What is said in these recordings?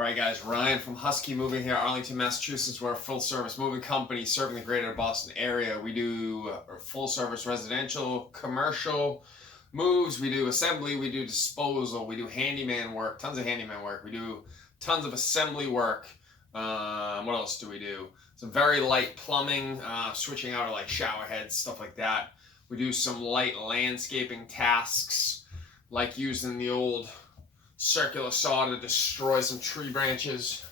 All right, guys, Ryan from Husky Moving here, Arlington, Massachusetts. We're a full-service moving company serving the greater Boston area. We do full-service residential, commercial moves. We do assembly. We do disposal. We do handyman work, tons of handyman work. We do tons of assembly work. What else do we do? Some very light plumbing, switching out of like shower heads, stuff like that. We do some light landscaping tasks, like using the old circular saw to destroy some tree branches.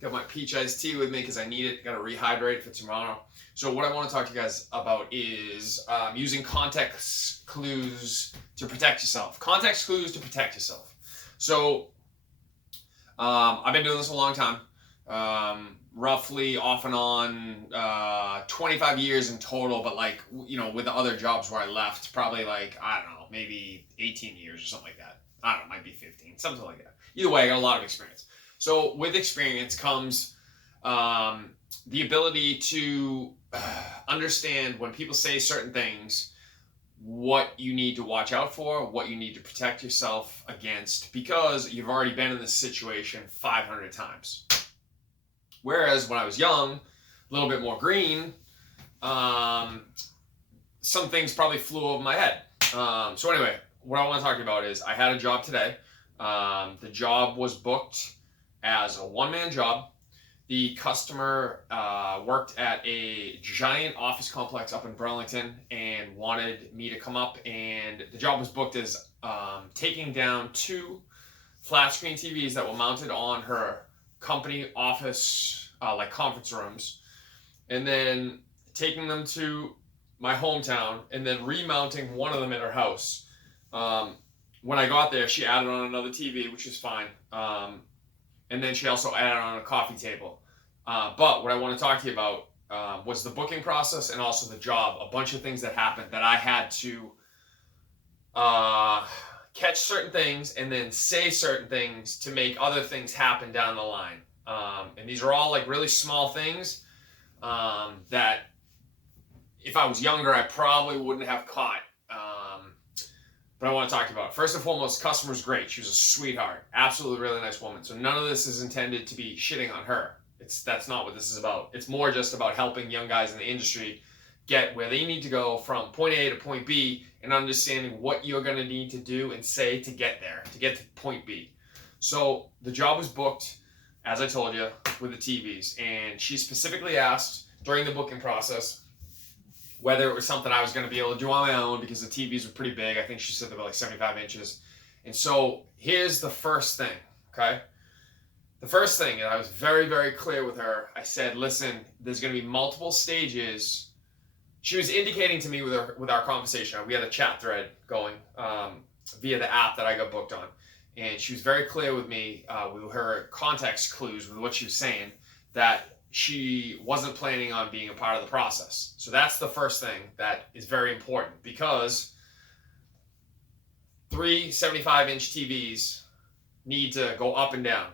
Got my peach iced tea with me because I need it. Got to rehydrate for tomorrow. So what I want to talk to you guys about is using context clues to protect yourself. Context clues to protect yourself. So I've been doing this a long time. Roughly off and on 25 years in total, but like, with the other jobs where I left, probably like, I don't know, maybe 18 years or something like that. I don't know, might be 15, something like that. Either way, I got a lot of experience. So with experience comes the ability to understand when people say certain things, what you need to watch out for, what you need to protect yourself against, because you've already been in this situation 500 times. Whereas when I was young, a little bit more green, some things probably flew over my head. So anyway, what I want to talk about is I had a job today. The job was booked as a one-man job. The customer worked at a giant office complex up in Burlington and wanted me to come up, and the job was booked as taking down two flat screen TVs that were mounted on her company office, like conference rooms, and then taking them to my hometown and then remounting one of them at her house. When I got there, she added on another TV, which is fine. And then she also added on a coffee table. But what I want to talk to you about was the booking process and also the job. A bunch of things that happened that I had to catch certain things and then say certain things to make other things happen down the line. And these are all like really small things that if I was younger, I probably wouldn't have caught. But I want to talk to you about it. First and foremost, customer's great. She was a sweetheart. Absolutely really nice woman. So none of this is intended to be shitting on her. That's not what this is about. It's more just about helping young guys in the industry get where they need to go from point A to point B and understanding what you're going to need to do and say to get there, to get to point B. So the job was booked, as I told you, with the TVs. And she specifically asked during the booking process whether it was something I was going to be able to do on my own because the TVs were pretty big. I think she said they were like 75 inches. And so here's the first thing, okay? The first thing, and I was very, very clear with her. I said, listen, there's going to be multiple stages. She was indicating to me with our conversation. We had a chat thread going via the app that I got booked on. And she was very clear with me with her context clues, with what she was saying, that she wasn't planning on being a part of the process. So that's the first thing that is very important, because 3 75-inch TVs need to go up and down.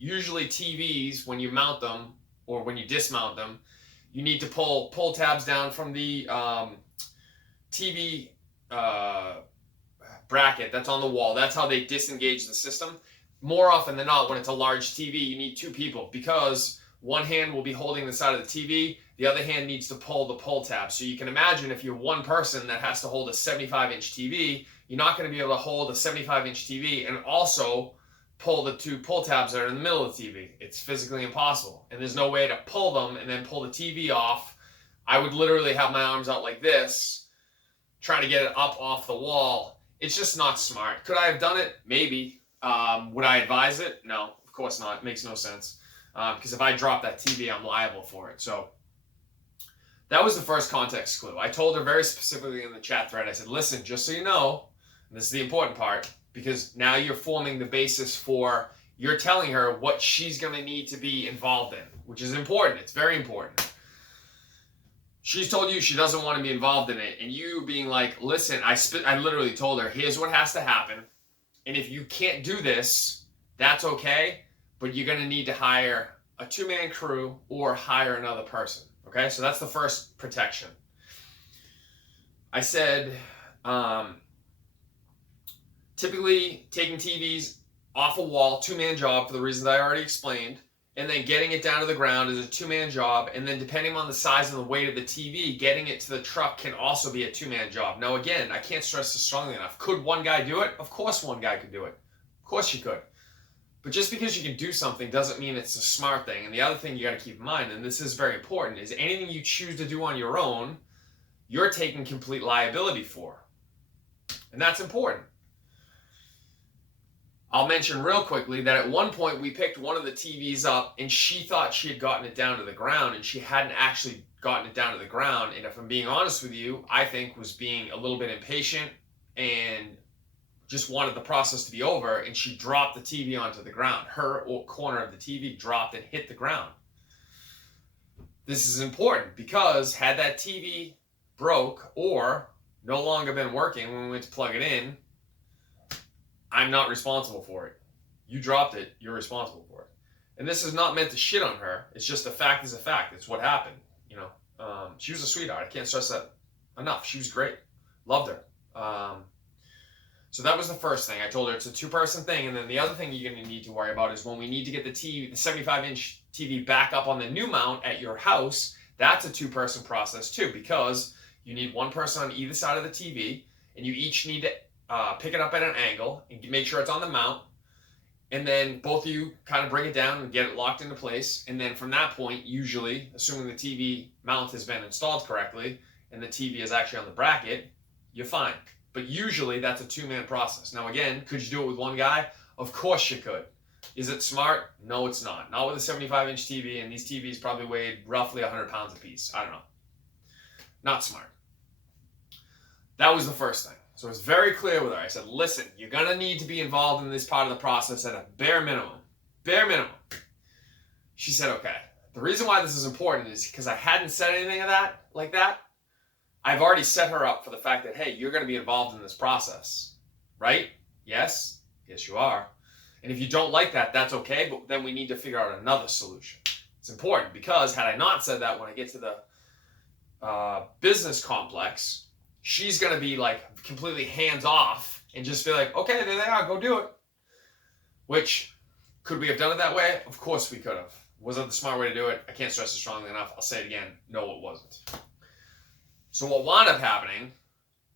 Usually TVs, when you mount them or when you dismount them, you need to pull tabs down from the TV bracket that's on the wall. That's how they disengage the system. More often than not, when it's a large TV, you need two people, because one hand will be holding the side of the TV, the other hand needs to pull the pull tab. So you can imagine if you're one person that has to hold a 75-inch TV, you're not going to be able to hold a 75-inch TV and also pull the two pull tabs that are in the middle of the TV. It's physically impossible. And there's no way to pull them and then pull the TV off. I would literally have my arms out like this, trying to get it up off the wall. It's just not smart. Could I have done it? Maybe. Would I advise it? No, of course not. It makes no sense. Because if I drop that TV, I'm liable for it. So that was the first context clue. I told her very specifically in the chat thread, I said, listen, just so you know, and this is the important part, because now you're forming the basis for, you're telling her what she's going to need to be involved in, which is important. It's very important. She's told you she doesn't want to be involved in it, and you being like, listen, I literally told her, here's what has to happen. And if you can't do this, that's okay, but you're going to need to hire a 2-man crew or hire another person. Okay, so that's the first protection. I said, typically taking TVs off a wall, two-man job for the reasons I already explained, and then getting it down to the ground is a two-man job, and then depending on the size and the weight of the TV, getting it to the truck can also be a two-man job. Now again, I can't stress this strongly enough. Could one guy do it? Of course one guy could do it. Of course you could. But just because you can do something doesn't mean it's a smart thing. And the other thing you got to keep in mind, and this is very important, is anything you choose to do on your own, you're taking complete liability for. And that's important. I'll mention real quickly that at one point we picked one of the TVs up and she thought she had gotten it down to the ground and she hadn't actually gotten it down to the ground. And if I'm being honest with you, I think was being a little bit impatient and just wanted the process to be over, and she dropped the TV onto the ground. Her corner of the TV dropped and hit the ground. This is important because had that TV broke or no longer been working when we went to plug it in, I'm not responsible for it. You dropped it, you're responsible for it. And this is not meant to shit on her. It's just a fact is a fact. It's what happened. You know, she was a sweetheart. I can't stress that enough. She was great. Loved her. So that was the first thing. I told her it's a two-person thing. And then the other thing you're going to need to worry about is when we need to get the TV, the 75-inch TV back up on the new mount at your house, that's a two-person process too, because you need one person on either side of the TV, and you each need to pick it up at an angle and make sure it's on the mount. And then both of you kind of bring it down and get it locked into place. And then from that point, usually, assuming the TV mount has been installed correctly and the TV is actually on the bracket, you're fine. But usually that's a two-man process. Now again, could you do it with one guy? Of course you could. Is it smart? No, it's not. Not with a 75-inch TV, and these TVs probably weighed roughly 100 pounds a piece. I don't know. Not smart. That was the first thing. So I was very clear with her. I said, listen, you're going to need to be involved in this part of the process at a bare minimum. Bare minimum. She said, okay. The reason why this is important is because I hadn't said anything of that, like that. I've already set her up for the fact that, hey, you're going to be involved in this process, right? Yes? Yes, you are. And if you don't like that, that's okay, but then we need to figure out another solution. It's important because had I not said that when I get to the business complex, she's going to be like completely hands off and just be like, okay, there they are, go do it. Which, could we have done it that way? Of course we could have. Was that the smart way to do it? I can't stress it strongly enough. I'll say it again. No, it wasn't. So what wound up happening,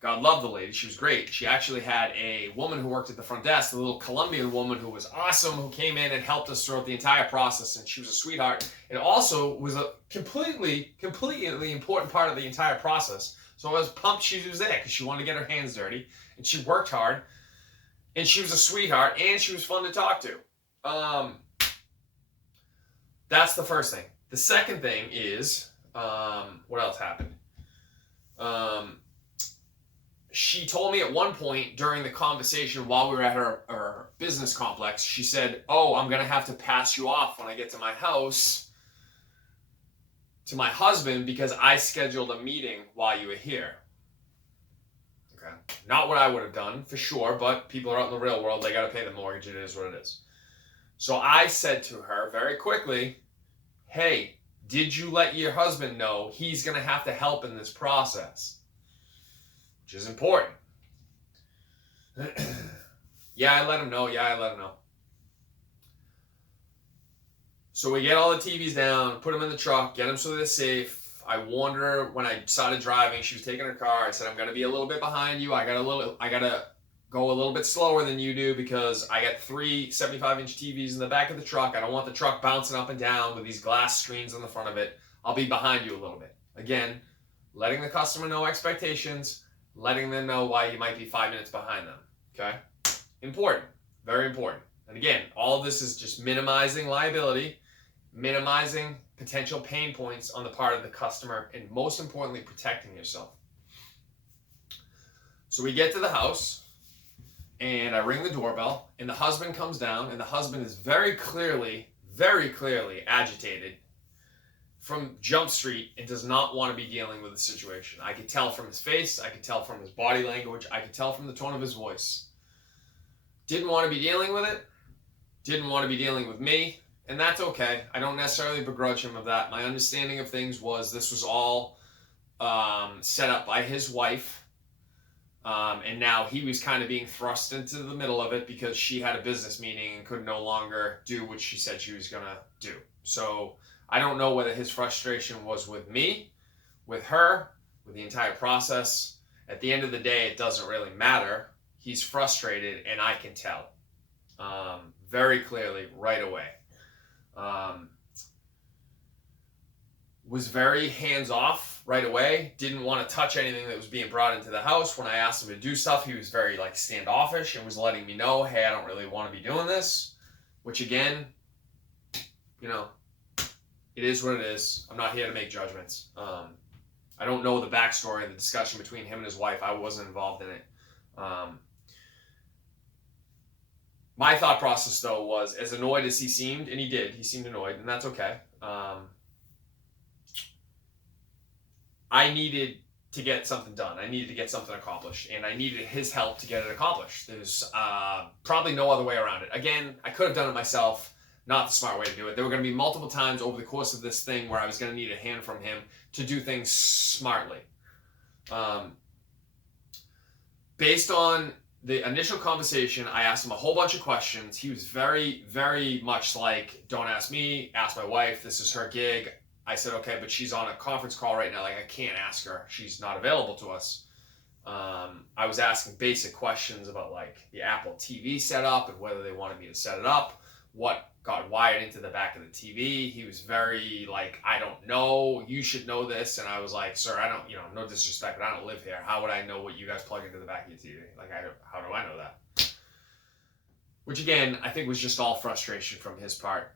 God love the lady, she was great. She actually had a woman who worked at the front desk, a little Colombian woman who was awesome, who came in and helped us throughout the entire process, and she was a sweetheart. It also was a completely important part of the entire process. So I was pumped she was there because she wanted to get her hands dirty, and she worked hard, and she was a sweetheart, and she was fun to talk to. That's the first thing. The second thing is, what else happened? She told me at one point during the conversation while we were at her business complex, she said, oh, I'm going to have to pass you off when I get to my house to my husband because I scheduled a meeting while you were here. Okay. Not what I would have done, for sure, but people are out in the real world. They got to pay the mortgage. It is what it is. So I said to her very quickly, hey, did you let your husband know he's going to have to help in this process? Which is important. Yeah, I let him know. So we get all the TVs down, put them in the truck, get them so they're safe. I warned her when I started driving. She was taking her car. I said, I'm going to be a little bit behind you. I got to go a little bit slower than you do because I got 3 75-inch TVs in the back of the truck. I don't want the truck bouncing up and down with these glass screens on the front of it. I'll be behind you a little bit. Again, letting the customer know expectations, letting them know why you might be 5 minutes behind them. Okay? Important. Very important. And again, all of this is just minimizing liability, minimizing potential pain points on the part of the customer, and most importantly, protecting yourself. So we get to the house, and I ring the doorbell, and the husband comes down, and the husband is very clearly agitated from Jump Street and does not want to be dealing with the situation. I could tell from his face, I could tell from his body language, I could tell from the tone of his voice. Didn't want to be dealing with it, didn't want to be dealing with me, and that's okay. I don't necessarily begrudge him of that. My understanding of things was this was all set up by his wife. And now he was kind of being thrust into the middle of it because she had a business meeting and could no longer do what she said she was going to do. So I don't know whether his frustration was with me, with her, with the entire process. At the end of the day, it doesn't really matter. He's frustrated, and I can tell very clearly right away. Was very hands-off right away. Didn't want to touch anything that was being brought into the house. When I asked him to do stuff, he was very standoffish and was letting me know, hey, I don't really want to be doing this. Which again, it is what it is. I'm not here to make judgments. I don't know the backstory of the discussion between him and his wife. I wasn't involved in it. My thought process, though, was as annoyed as he seemed, and he seemed annoyed, and that's okay. I needed to get something done. I needed to get something accomplished, and I needed his help to get it accomplished. There's probably no other way around it. Again, I could have done it myself. Not the smart way to do it. There were going to be multiple times over the course of this thing where I was going to need a hand from him to do things smartly. Based on the initial conversation, I asked him a whole bunch of questions. He was very, very much like, don't ask me, ask my wife. This is her gig. I said, okay, but she's on a conference call right now. I can't ask her. She's not available to us. I was asking basic questions about the Apple TV setup and whether they wanted me to set it up, what got wired into the back of the TV. He was very I don't know, you should know this. And I was like, sir, I don't, no disrespect, but I don't live here. How would I know what you guys plug into the back of your TV? How do I know that? Which again, I think was just all frustration from his part.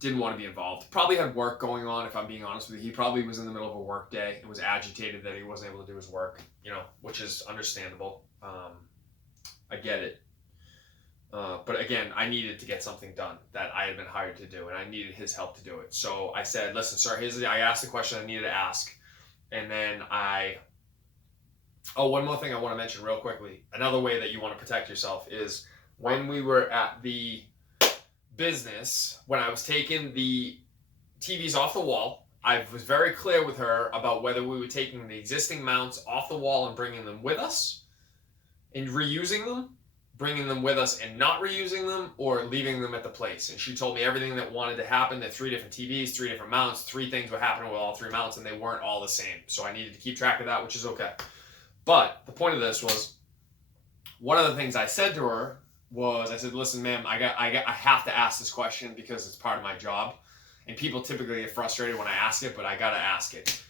Didn't want to be involved. Probably had work going on, if I'm being honest with you. He probably was in the middle of a work day and was agitated that he wasn't able to do his work, which is understandable. I get it. But again, I needed to get something done that I had been hired to do, and I needed his help to do it. So I said, listen, sir, I asked the question I needed to ask. And then one more thing I want to mention real quickly. Another way that you want to protect yourself is when we were at the business, when I was taking the TVs off the wall, I was very clear with her about whether we were taking the existing mounts off the wall and bringing them with us and reusing them, bringing them with us and not reusing them, or leaving them at the place. And she told me everything that wanted to happen. There 3 different TVs, 3 different mounts, 3 things were happening with all 3 mounts, and they weren't all the same. So I needed to keep track of that, which is okay. But the point of this was, one of the things I said to her was, I said, listen, ma'am, I have to ask this question because it's part of my job. And people typically get frustrated when I ask it, but I got to ask it.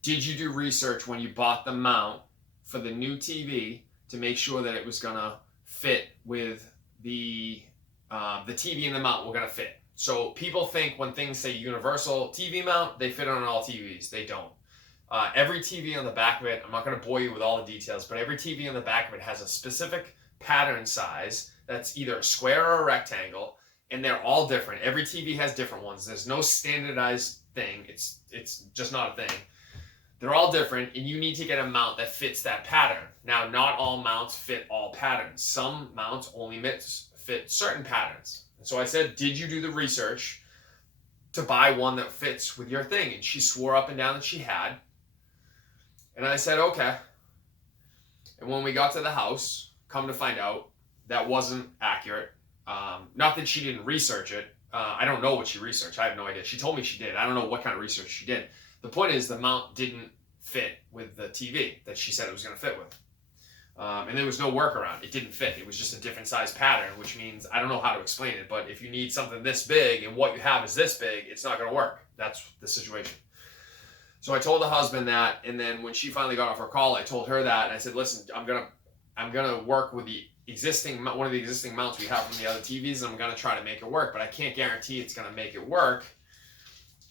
Did you do research when you bought the mount for the new TV to make sure that it was going to fit with the TV and the mount were going to fit? So people think when things say universal TV mount, they fit on all TVs. They don't. Every TV on the back of it, I'm not going to bore you with all the details, but every TV on the back of it has a specific pattern size that's either a square or a rectangle, and they're all different. Every TV has different ones. There's no standardized thing. It's just not a thing. They're all different, and you need to get a mount that fits that pattern. Now, not all mounts fit all patterns. Some mounts only fit certain patterns. And so I said, did you do the research to buy one that fits with your thing? And she swore up and down that she had. And I said, okay. And when we got to the house, come to find out, that wasn't accurate. Not that she didn't research it. I don't know what she researched. I have no idea. She told me she did. I don't know what kind of research she did. The point is the mount didn't fit with the TV that she said it was going to fit with. And there was no workaround. It didn't fit. It was just a different size pattern, which means, I don't know how to explain it, but if you need something this big and what you have is this big, it's not going to work. That's the situation. So I told the husband that, and then when she finally got off her call, I told her that, and I said, listen, I'm gonna work with one of the existing mounts we have from the other TVs, and I'm gonna try to make it work, but I can't guarantee it's gonna make it work.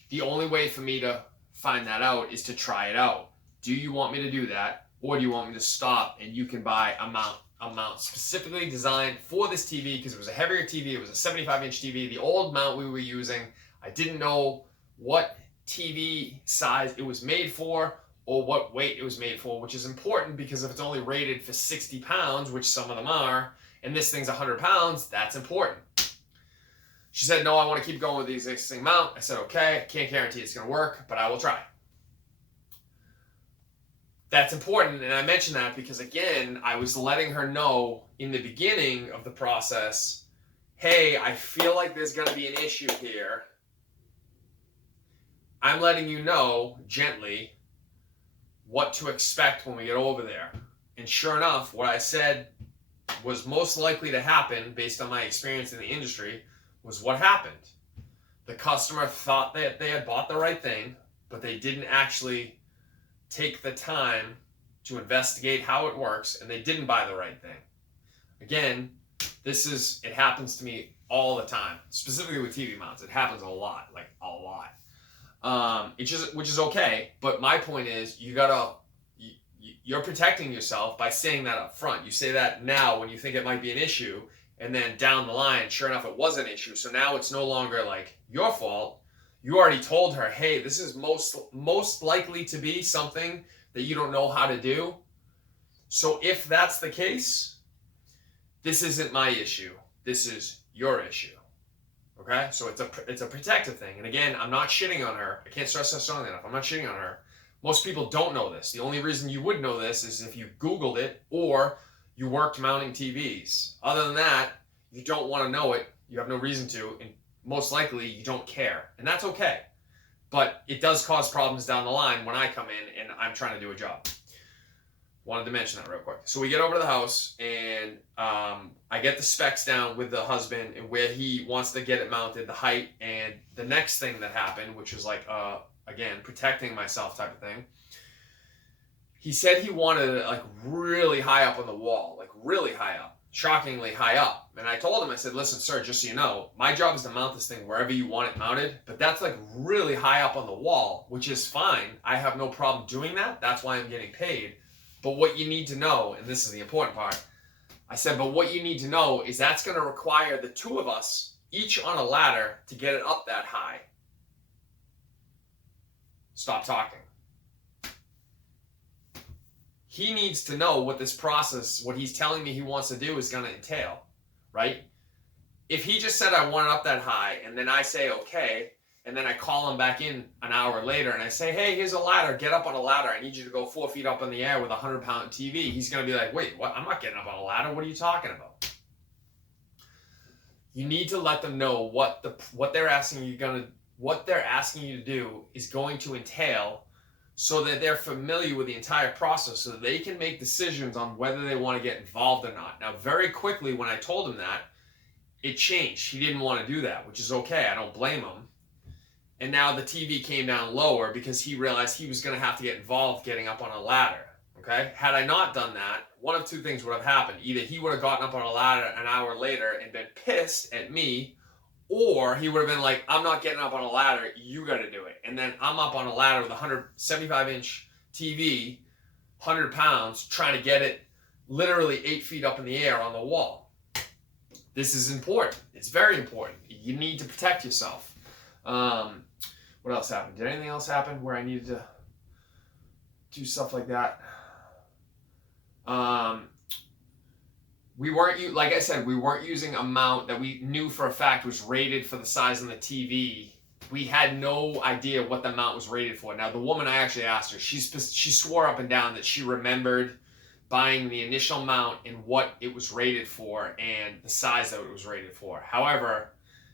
The only way for me to find that out is to try it out. Do you want me to do that, or do you want me to stop and you can buy a mount specifically designed for this TV, because it was a heavier TV, it was a 75-inch TV. The old mount we were using, I didn't know what TV size it was made for or what weight it was made for, which is important because if it's only rated for 60 pounds, which some of them are, and this thing's 100 pounds, that's important. She said, no, I want to keep going with the existing mount. I said, okay, I can't guarantee it's going to work, but I will try. That's important, and I mentioned that because, again, I was letting her know in the beginning of the process, hey, I feel like there's going to be an issue here. I'm letting you know gently what to expect when we get over there. And sure enough, what I said was most likely to happen based on my experience in the industry was what happened. The customer thought that they had bought the right thing, but they didn't actually take the time to investigate how it works, and they didn't buy the right thing. Again, it happens to me all the time, specifically with TV mounts. It happens a lot, like a lot. Which is okay, but my point is you're protecting yourself by saying that up front. You say that now when you think it might be an issue, and then down the line, sure enough, it was an issue. So now it's no longer like your fault. You already told her, hey, this is most likely to be something that you don't know how to do. So if that's the case, this isn't my issue. This is your issue. Okay? So it's a protective thing. And again, I'm not shitting on her. I can't stress that strongly enough. I'm not shitting on her. Most people don't know this. The only reason you would know this is if you Googled it or you worked mounting TVs. Other than that, you don't want to know it. You have no reason to. And most likely, you don't care. And that's okay. But it does cause problems down the line when I come in and I'm trying to do a job. Wanted to mention that real quick. So we get over to the house and I get the specs down with the husband and where he wants to get it mounted, the height, and the next thing that happened, which was like, again, protecting myself type of thing. He said he wanted it like really high up on the wall, like really high up, shockingly high up. And I told him, I said, listen, sir, just so you know, my job is to mount this thing wherever you want it mounted, but that's like really high up on the wall, which is fine. I have no problem doing that. That's why I'm getting paid. But what you need to know, and this is the important part, I said, but what you need to know is that's going to require the two of us, each on a ladder, to get it up that high. Stop talking. He needs to know what this process, what he's telling me he wants to do is going to entail, right? If he just said I want it up that high, and then I say, okay, and then I call him back in an hour later and I say, hey, here's a ladder, get up on a ladder. I need you to go 4 feet up in the air with a 100-pound TV. He's going to be like, wait, what? I'm not getting up on a ladder. What are you talking about? You need to let them know what they're asking you to do is going to entail, so that they're familiar with the entire process, so that they can make decisions on whether they want to get involved or not. Now, very quickly, when I told him that, it changed. He didn't want to do that, which is okay. I don't blame him. And now the TV came down lower because he realized he was going to have to get involved getting up on a ladder. Okay? Had I not done that, one of two things would have happened. Either he would have gotten up on a ladder an hour later and been pissed at me, or he would have been like, I'm not getting up on a ladder, you got to do it. And then I'm up on a ladder with a 175-inch TV, 100 pounds, trying to get it literally 8 feet up in the air on the wall. This is important. It's very important. You need to protect yourself. What else happened? Did anything else happen where I needed to do stuff like that? Like I said, we weren't using a mount that we knew for a fact was rated for the size of the TV. We had no idea what the mount was rated for. Now, the woman, I actually asked her, she swore up and down that she remembered buying the initial mount and what it was rated for and the size that it was rated for. However,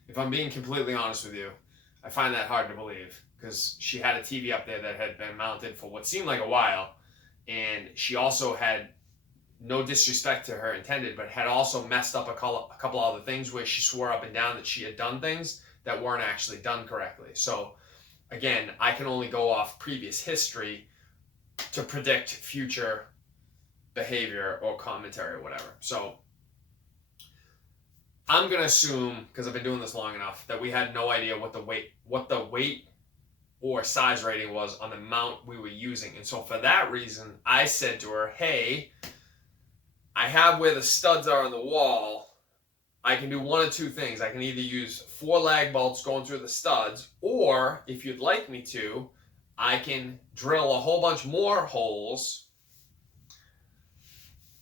if I'm being completely honest with you, I find that hard to believe, because she had a TV up there that had been mounted for what seemed like a while, and she also had, no disrespect to her intended, but had also messed up a couple other things where she swore up and down that she had done things that weren't actually done correctly. So again, I can only go off previous history to predict future behavior or commentary or whatever. So I'm going to assume, because I've been doing this long enough, that we had no idea what the weight or size rating was on the mount we were using. And so for that reason, I said to her, hey, I have where the studs are on the wall. I can do one of two things. I can either use 4 lag bolts going through the studs, or if you'd like me to, I can drill a whole bunch more holes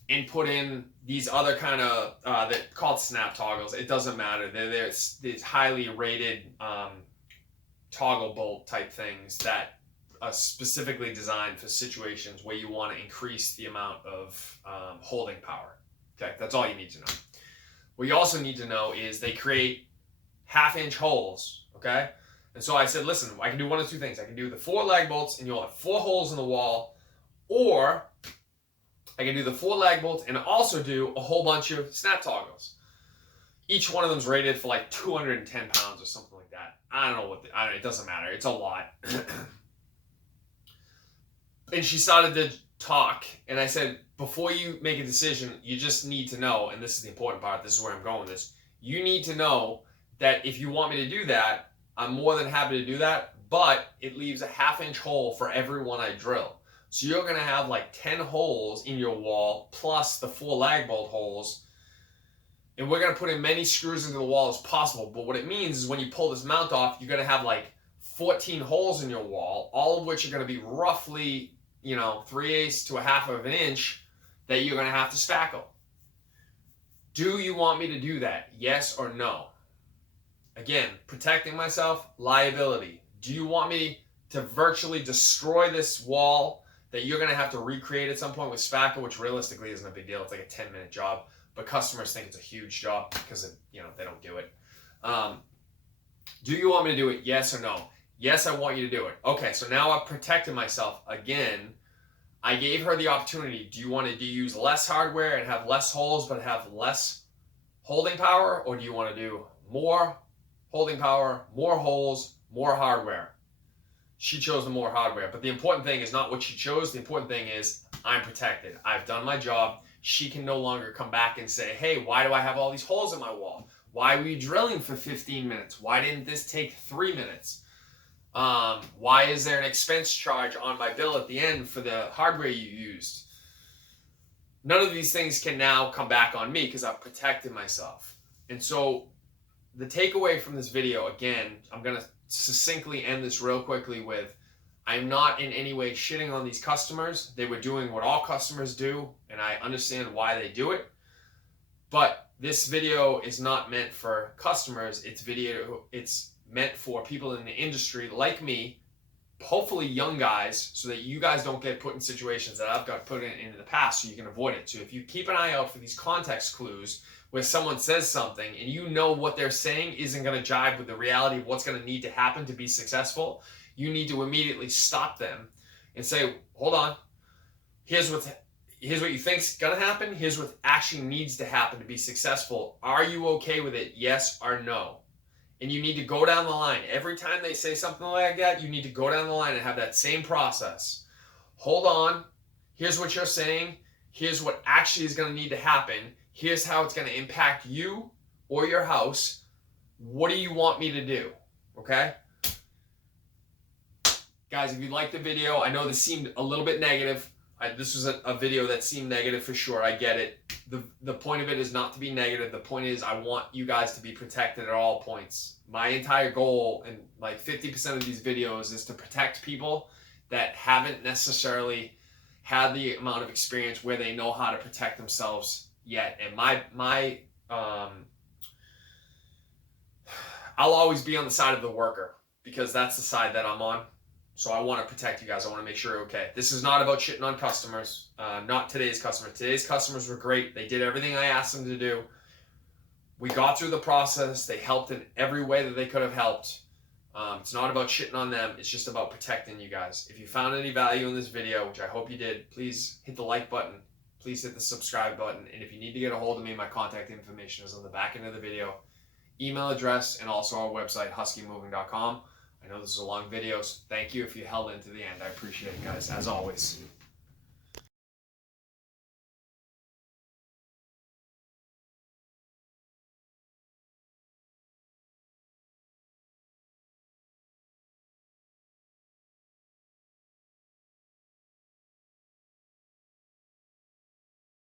and put in these other kind of, they're called snap toggles. It doesn't matter. They're these highly rated toggle bolt type things that are specifically designed for situations where you want to increase the amount of holding power. Okay, that's all you need to know. What you also need to know is they create 1/2-inch holes. Okay, and so I said, listen, I can do one of two things. I can do the 4 lag bolts, and you'll have 4 holes in the wall, or I can do the 4 lag bolts and also do a whole bunch of snap toggles. Each one of them is rated for like 210 pounds or something like that. I don't know it doesn't matter. It's a lot. And she started to talk, and I said, before you make a decision, you just need to know, and this is the important part, this is where I'm going with this, you need to know that if you want me to do that, I'm more than happy to do that, but it leaves a 1/2-inch hole for every one I drill. So you're going to have like 10 holes in your wall, plus the 4 lag bolt holes, and we're going to put in many screws into the wall as possible. But what it means is when you pull this mount off, you're going to have like 14 holes in your wall, all of which are going to be roughly, 3/8 to 1/2 of an inch that you're going to have to spackle. Do you want me to do that? Yes or no? Again, protecting myself, liability. Do you want me to virtually destroy this wall that you're going to have to recreate at some point with spackle, which realistically isn't a big deal. It's like a 10-minute job, but customers think it's a huge job because they don't do it. Do you want me to do it? Yes or no? Yes, I want you to do it. Okay, so now I've protected myself again. I gave her the opportunity. Do you want to use less hardware and have less holes but have less holding power, or do you want to do more holding power, more holes, more hardware? She chose the more hardware, but the important thing is not what she chose. The important thing is I'm protected. I've done my job. She can no longer come back and say, hey, why do I have all these holes in my wall? Why were you drilling for 15 minutes? Why didn't this take 3 minutes? Why is there an expense charge on my bill at the end for the hardware you used? None of these things can now come back on me because I've protected myself. And so the takeaway from this video, again, I'm going to succinctly end this real quickly with, I'm not in any way shitting on these customers. They were doing what all customers do, and I understand why they do it. But this video is not meant for customers. It's meant for people in the industry like me, hopefully young guys, so that you guys don't get put in situations that I've got put in the past, so you can avoid it. So if you keep an eye out for these context clues where someone says something and you know what they're saying isn't going to jive with the reality of what's going to need to happen to be successful, you need to immediately stop them and say, hold on, here's what you think's going to happen. Here's what actually needs to happen to be successful. Are you okay with it? Yes or no? And you need to go down the line. Every time they say something like that, you need to go down the line and have that same process. Hold on. Here's what you're saying. Here's what actually is going to need to happen. Here's how it's going to impact you or your house. What do you want me to do? Okay? Guys, if you liked the video, I know this seemed a little bit negative. This was a video that seemed negative for sure. I get it. The point of it is not to be negative. The point is I want you guys to be protected at all points. My entire goal in like 50% of these videos is to protect people that haven't necessarily had the amount of experience where they know how to protect themselves yet. And I'll always be on the side of the worker because that's the side that I'm on. So I want to protect you guys. I want to make sure you're okay. This is not about shitting on customers. Not today's customers. Today's customers were great. They did everything I asked them to do. We got through the process. They helped in every way that they could have helped. It's not about shitting on them. It's just about protecting you guys. If you found any value in this video, which I hope you did, please hit the like button. Please hit the subscribe button. And if you need to get a hold of me, my contact information is on the back end of the video. Email address and also our website, huskymoving.com. I know this is a long video, so thank you if you held into the end. I appreciate it, guys, as always.